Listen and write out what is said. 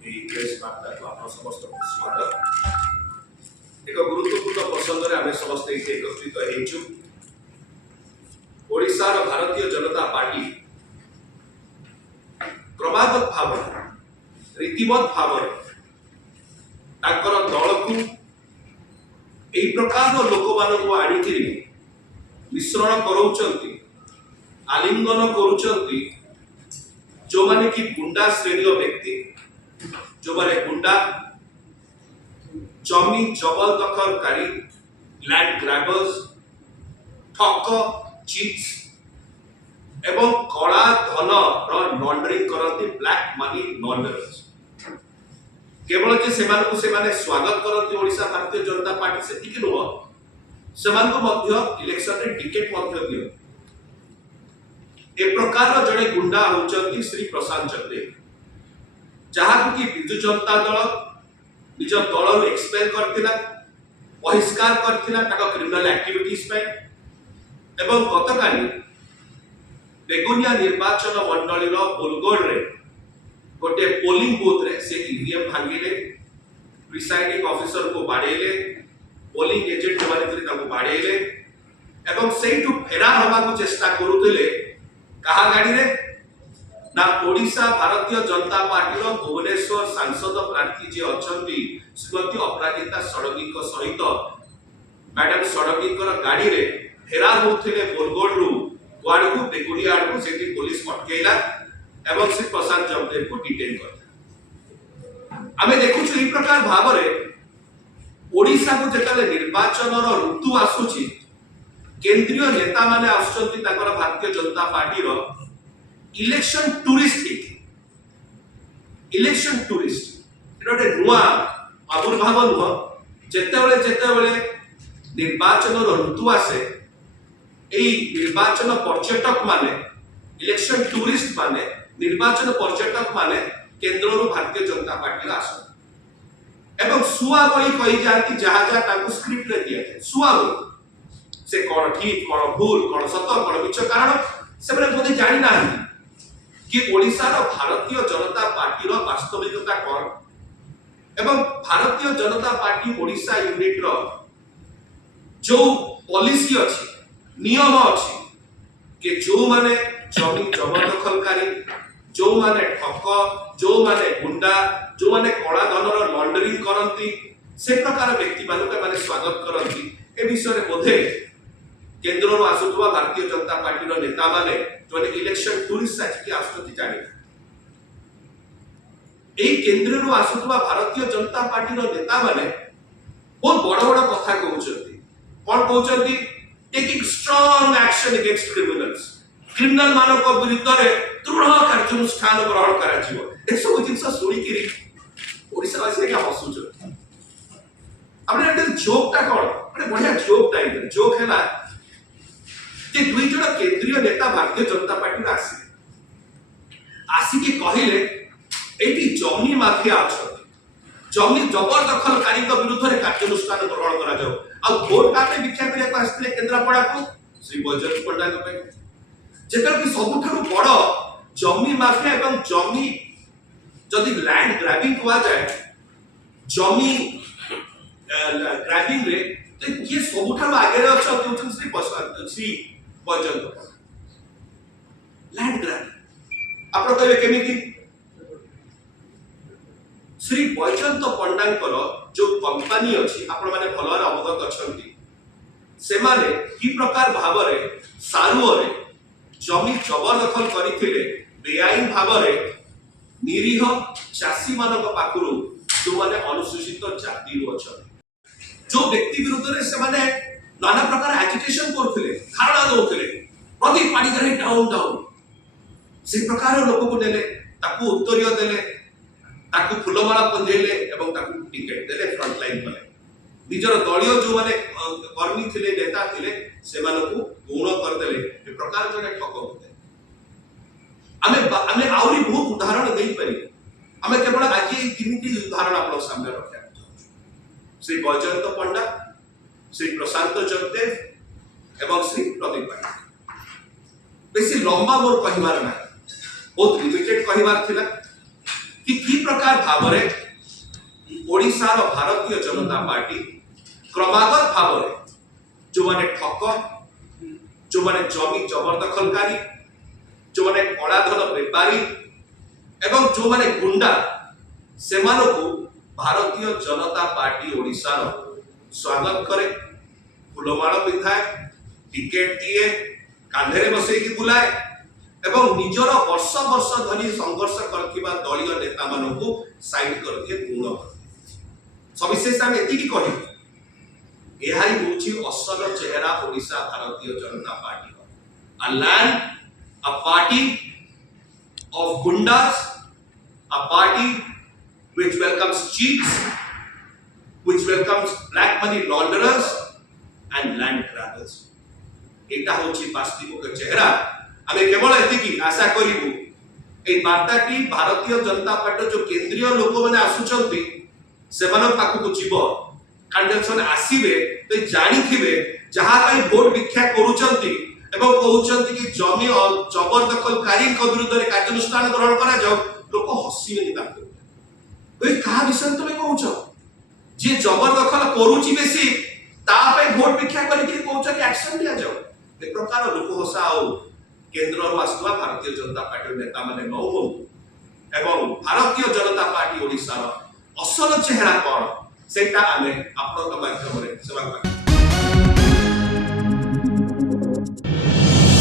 Press वार्ता को आप समस्त स्वागत। एक गुरुत्वपूर्ण प्रसंग में आम समस्त एकत्रित होइछु। ओडिशार भारतीय जनता पार्टी क्रमागत भाव रीतिमत भाव दल को यही प्रकार लोक मान आणिक मिश्रण करोचंती आलिंगन करुचंती जो माने कि गुंडा श्रेणी व्यक्ति जो माने गुंडा जमी जबरदखलकारी लैंड ग्रैबर्स ठक चिट्स एवं कला धन लॉन्ड्रिंग करती ब्लैक मनी लॉन्डरर्स केवल जे सेमाने स्वागत करती ओडिशा भारतीय जनता पार्टी से नुह से इलेक्शन रे टिकेट दियो ए प्रकार जड़े गुंडा होचंती श्री प्रशांत चंदेल जहाँ कि विजु जनता दल निज दल एक्सपेल करथिला बहिष्कार करथिला ताको क्रिमिनल एक्टिविटीज पे एवं गतकाली बेगुनिया निर्वाचन मंडली बोलगोड़ रे गोटे पोलिंग बूथ रे से ईवीएम भांगिले प्रिसाइडिंग ऑफिसर को बाड़ेले पोलिंग एजेंट माने ताको बाड़ेले एवं सेठु फेरार होबा को चेष्टा करूथिले कहा गाड़ी रे ना ओडिशा भारतीय जनता पार्टी रो भुवनेश्वर सांसद प्रार्थी जे अछंती श्रीमती अपराजिता षडंगी को सहित मैडम षडंगी को गाड़ी रे फेरार होथिले बोलगोड़ रु वाडकू बेगुनिया आडकू सेठी पुलिस अटकेला एवं श्री प्रशांत चंदेल को डिटेन करता आमे देखुछु ई प्रकार भाव रे ओडिशा को जेतले निर्वाचन रो ऋतु आसुची केंद्रीय नेता माने आसुचंती ताकर भारतीय जनता पार्टी रो इलेक्शन टूरिस्ट एटा नुआ आविर्भाव नुह जेतेबेले निर्वाचन ऋतु आसे एई निर्वाचन पर्यटक माने इलेक्शन टूरिस्ट माने निर्वाचन पर्यटक माने केंद्र भारतीय जनता पार्टी आसन एवं सुआ बळी कहि जाती जहा जहा ताकू स्क्रिप्ट रे दिया जाय सुआ बळी से कोन ठीक कोन भूल कोन सत्य कोन मिछ कारण से माने बोधे जानि नाही कि ओडिशा रो भारतीय जनता पार्टी रो वास्तविकता कोन एवं भारतीय जनता पार्टी ओडिशा यूनिट रो जो पॉलिसी अछि नियम अछि कि जो माने जमी जबरदखलकारी जो माने ठक जो माने गुंडा जो माने कला धन रो लॉन्ड्रिंग करंती से प्रकार व्यक्ति मानक माने स्वागत करंती ए विषय रे बोधे केंद्र रो आसुथवा भारतीय जनता पार्टी रो नेता माने जो इलेक्शन टूरिस्ट आछि आसुथि जानि एई केंद्र रो आसुथवा भारतीय जनता पार्टी रो नेता माने बहुत बड़ बड़ कथा कहउछंती कोन कहउछंती taking strong action against criminal मानक विरुद्ध रे दृढ़ कार्यानुष्ठान ग्रहण करा जिवो ए सब जिंस सुनी कि ओडिसा वासी के हसुछ हमने एक जोक ता कोन बड़े बढ़िया जोक टाइप जोक हैला कि दुई जण केंद्रीय नेता भारतीय जनता पार्टी आसी के कहिले एटी जमी माफिया अछथि जमी जबरदखलकारी के विरुद्ध रे कार्यानुष्ठान ग्रहण करा जाओ आ वोट काटे भिक्षा करिया को आस्थिले केंद्रापड़ा को श्री बैजयंत पंडा के पे जेकर कि सबुठारु बड़ जमी माफिया एवं जमी जदि लैंड ग्रैबिंग हुआ जाए जमी ग्रैबिंग रे तो ये सबुठारु आगे रे अछथि श्री बैजयंत लैंड ग्रैबिंग आपण कहबे केमिति श्री बैजयंत पंडांकर जो कंपनी अछि आपण माने भलर अवगत अछंती से माने की प्रकार भाव रे सारुओ रे जमी जबरदखल करिथिले बेआईन भाव रे निरीह चासी मानक पाखरु जो माने अनुसूचित जाति रो अछंती जो व्यक्ति विरुद्ध रे से माने नाना प्रकार एजिटेशन करथिले धारणा दोथिले प्रति पाड़ी करे डाउन से प्रकार लोक को देले ताकू उत्तरीय देले ताकू फुलमाला बंधेले एवं ताकू टिकट देले फ्रंट लाइन पर निजर दलियो जो माने कर्मी थिले नेता थिले से मानको गुण कर देले ए प्रकार जने ठक होते आमे आउरी बहुत उदाहरण देई पारि आमे केवल आज ई तीनटी उदाहरण आपन सामने रखया श्री बैजयंत पंडा श्री प्रशांत चंदेल एवं श्री प्रदीप बेसी लंबा मोर कहिबार ना बहुत लिमिटेड कहिबार थिला कि प्रकार भावरे ओडिशा रो भारतीय जनता पार्टी क्रमागत भावरे जो माने ठक, जो माने जमी जबरदखलकारी, जो माने कलाधन बेपारी एवं जो माने गुंडा सेमानकु भारतीय जनता पार्टी ओडिशा रो स्वागत करे, फुलमाଳ पिंधाए, टिकेट दिए, कांधे बसई की बुलाए एवं निजर वर्ष वर्ष धरी संघर्ष करथिबा दलीय नेता मानकु साइड कर दिए पूर्ण सविशेष आम एति कहि एहाई होछि असल चेहरा Odisha Bharatiya Janata party a land, a party of gundas, a party which welcomes cheats, which welcomes black money launderers and land grabbers. एटा होछि वास्तविक चेहरा। आमे केवल एतिकी आशा करिबु ए वार्ताटी भारतीय जनता पार्टी जो केंद्रीय लोक माने आसुचंती सेमान पाखु जीव कारण आसीबे तो जानिथिबे जहा पई वोट भिक्षा करूचंती एवं कहउचंती कि जमी जबरदखलकारी विरुद्ध रे कार्यानुष्ठान ग्रहण करा जाऊ लोक हसिबे नि ताको ए का विषय तमे कहउछ जे जबरदखल करूची बेसी ता पे वोट भिक्षा करी कि कहउछ कि एक्शन लिया जाऊ ए प्रकार लोक हसा आ केंद्र रो आसुवा भारतीय जनता पार्टी नेता माने नौ हो एवं भारतीय जनता पार्टी ओडिसा रो असल चेहरा कोन सेटा आमे आपन माध्यम रे सेवा